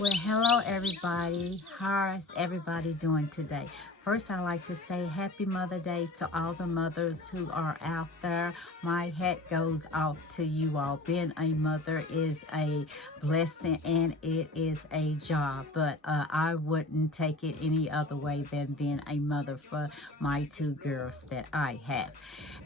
Well, hello everybody. How's everybody doing today? First, I'd like to say Happy Mother Day to all the mothers who are out there. My hat goes out to you all. Being a mother is a blessing and it is a job, but I wouldn't take it any other way than being a mother for my two girls that I have.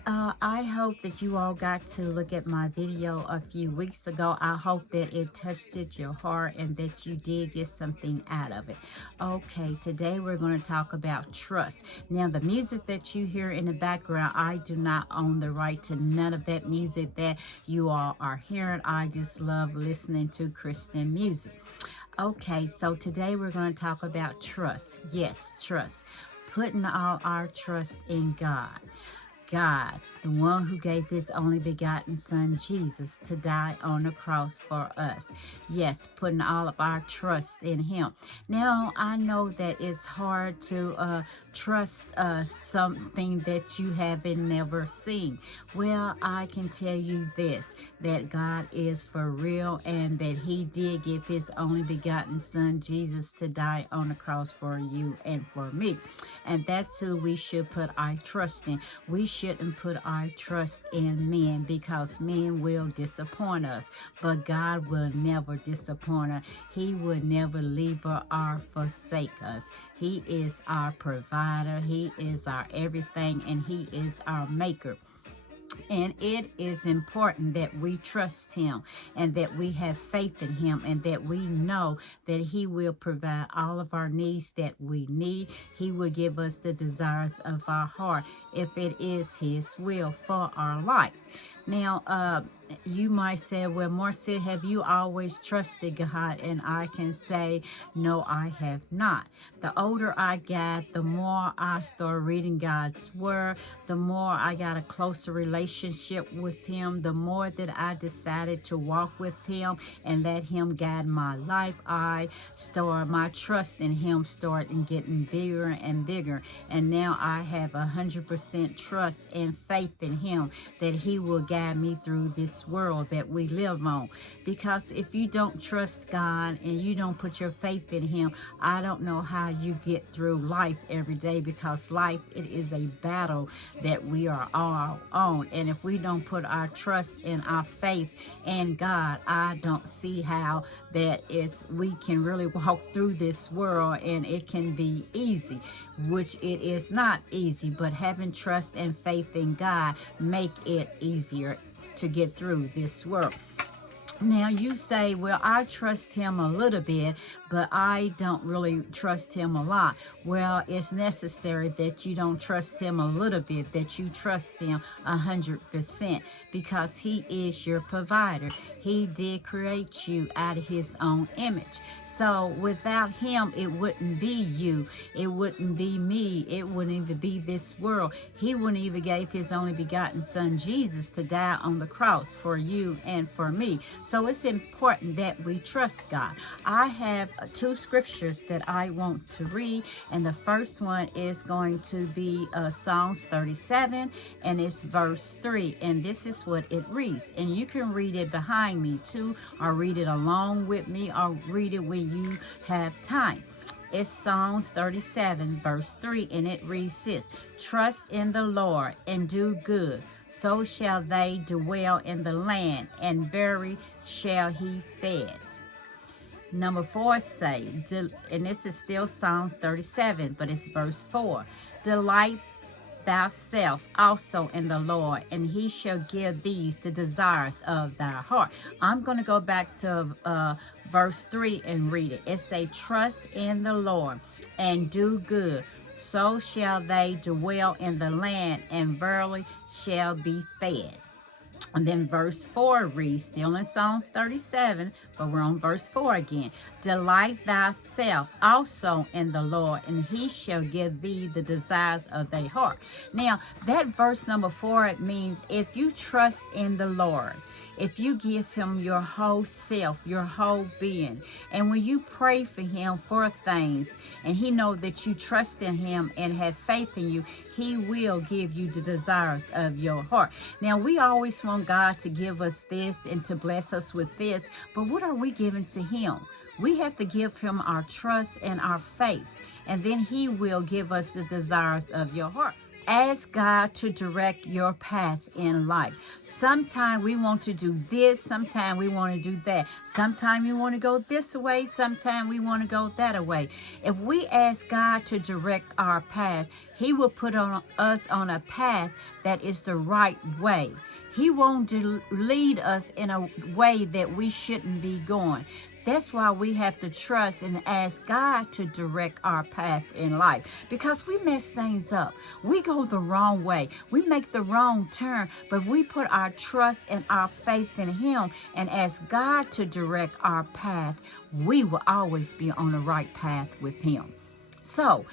I hope that you all got to look at my video a few weeks ago. I hope that it touched your heart and that you did get something out of it. Okay, today we're going to talk about trust. Now, the music that you hear in the background, I do not own the right to none of that music that you all are hearing. I just love listening to Christian music. Okay, so today we're going to talk about trust. Yes, trust. Putting all our trust in God. God, the one who gave his only begotten son Jesus to die on the cross for us. Yes, putting all of our trust in him. Now, I know that it's hard to trust something that you haven't never seen. Well, I can tell you this, that God is for real and that he did give his only begotten son Jesus to die on the cross for you and for me. And that's who we should put our trust in. We shouldn't put our trust in men because men will disappoint us, but God will never disappoint us. He will never leave us or forsake us. He is our provider. He is our everything, and he is our maker. And it is important that we trust him and that we have faith in him and that we know that he will provide all of our needs that we need. He will give us the desires of our heart if it is his will for our life. Now, you might say, well, Marcia, have you always trusted God? And I can say, no, I have not. The older I got, the more I started reading God's word, the more I got a closer relationship with him, the more that I decided to walk with him and let him guide my life. My trust in him started getting bigger and bigger. And now I have 100% trust and faith in him that he will guide me through this world that we live on. Because if you don't trust God and you don't put your faith in him, I don't know how you get through life every day, because life, it is a battle that we are all on. And if we don't put our trust and our faith in God, I don't see how we can really walk through this world and it can be easy, which it is not easy, but having trust and faith in God make it easier to get through this world. Now, you say, well, I trust him a little bit, but I don't really trust him a lot. Well, it's necessary that you don't trust him a little bit, that you trust him 100%, because he is your provider. He did create you out of his own image. So without him, it wouldn't be you. It wouldn't be me. It wouldn't even be this world. He wouldn't even gave his only begotten son Jesus to die on the cross for you and for me. So it's important that we trust God. I have two scriptures that I want to read, and the first one is going to be Psalms 37, and it's verse 3, and this is what it reads. And you can read it behind me too, or read it along with me, or read it when you have time. It's Psalms 37, verse 3, and it reads this: trust in the Lord and do good, so shall they dwell in the land, and verily shall he feed. Number 4 say, and this is still Psalms 37, but it's verse 4. Delight thyself also in the Lord, and he shall give thee the desires of thy heart. I'm going to go back to verse 3 and read it. It say, trust in the Lord and do good, so shall they dwell in the land, and verily shall be fed. And then verse 4 reads, still in Psalms 37, but we're on verse 4 again. Delight thyself also in the Lord, and he shall give thee the desires of thy heart. Now, that verse number 4, it means if you trust in the Lord, if you give him your whole self, your whole being, and when you pray for him for things, and he know that you trust in him and have faith in you, he will give you the desires of your heart. Now, we always want God to give us this and to bless us with this, but what are we giving to him? We have to give him our trust and our faith, and then he will give us the desires of your heart. Ask God to direct your path in life. Sometimes we want to do this, sometimes we want to do that. Sometimes we want to go this way, sometimes we want to go that way. If we ask God to direct our path, he will put us on a path that is the right way. He won't lead us in a way that we shouldn't be going. That's why we have to trust and ask God to direct our path in life, because we mess things up. We go the wrong way. We make the wrong turn, but we put our trust and our faith in him and ask God to direct our path, we will always be on the right path with him. So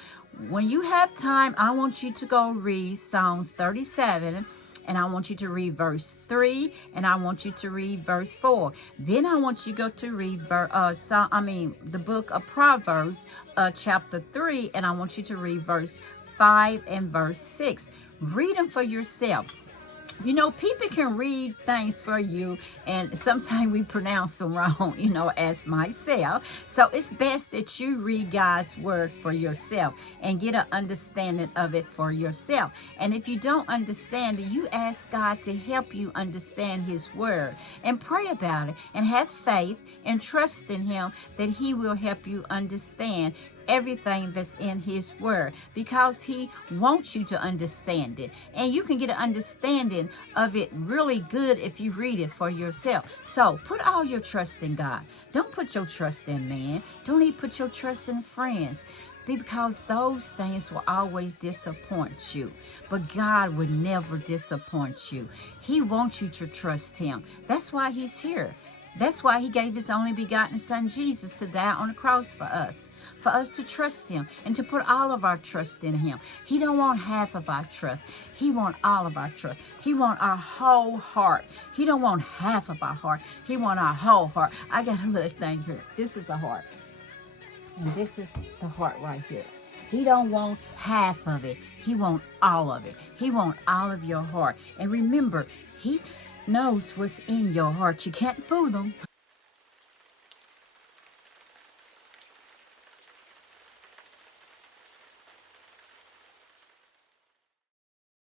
when you have time, I want you to go read Psalms 37. And I want you to read verse 3, and I want you to read verse 4. Then I want you to go to read the book of Proverbs, chapter 3, and I want you to read verse 5 and verse 6. Read them for yourself. You know, people can read things for you, and sometimes we pronounce them wrong, as myself. So it's best that you read God's word for yourself and get an understanding of it for yourself. And if you don't understand it, you ask God to help you understand his word and pray about it and have faith and trust in him that he will help you understand everything that's in his word, because he wants you to understand it, and you can get an understanding of it really good if you read it for yourself. So put all your trust in God. Don't put your trust in man. Don't even put your trust in friends, because those things will always disappoint you. But God would never disappoint you. He wants you to trust him. That's why he's here. That's why he gave his only begotten son, Jesus, to die on the cross for us to trust him and to put all of our trust in him. He don't want half of our trust. He want all of our trust. He want our whole heart. He don't want half of our heart. He want our whole heart. I got a little thing here. This is the heart. And this is the heart right here. He don't want half of it. He want all of it. He want all of your heart. And remember, he knows what's in your heart. You can't fool him.